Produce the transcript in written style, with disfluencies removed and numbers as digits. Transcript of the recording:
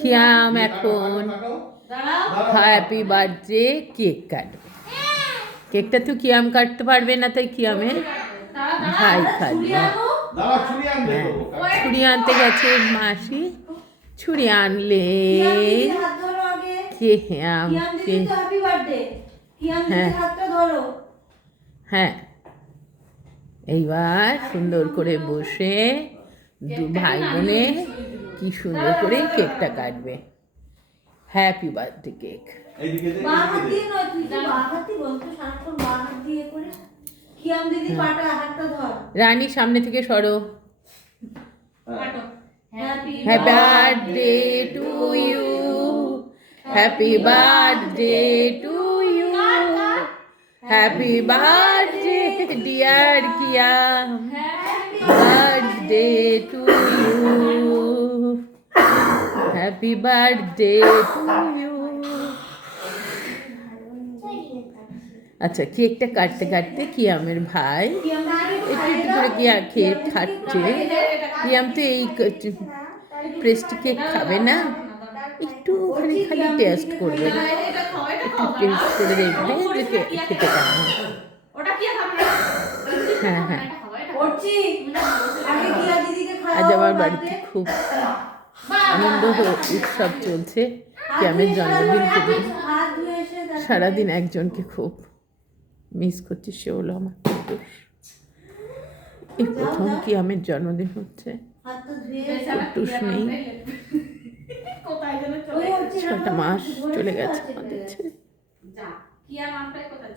কিয়াম এখন happy birthday cake কাটবে। কেকটা তো কিয়াম কাটতে পারবে না, তাই কিয়ামের ভাই কাটবে। ছুরি আনতে গেছে মাসি, ছুরি আনলে হ্যাঁ হ্যাঁ, এইবার সুন্দর করে বসে দু ভাই বোনে কি সুন্দর করে কেকটা কাটবে। Happy birthday cake. রানী সামনে থেকে সরো। Happy birthday to you, happy birthday to you, happy birthday dear Kiyam, birthday to you, happy birthday to you. আচ্ছা, কেকটা কাটতে কাটতে কিয়ামের ভাই একটু একটু করে কেক খাচ্ছে। কিয়াম তো এই প্রেস্টি কেক খাবে না, একটু খালি টেস্ট করবে, একটু টেস্ট করে দেখবে যে খেতে কেমন। হ্যাঁ হ্যাঁ, আজ আমার বাড়িতে খুব আনন্দ উৎসব চলছে। কিয়ামের জন্মদিনকে নিয়ে সারাদিন একজনকে খুব মিস করছি, সে হলো আমার কুটুস। এই প্রথম কিয়ামের জন্মদিন হচ্ছে, কুটুস নেই, 6টা মাস চলে গেছে আমাদের ছেড়ে।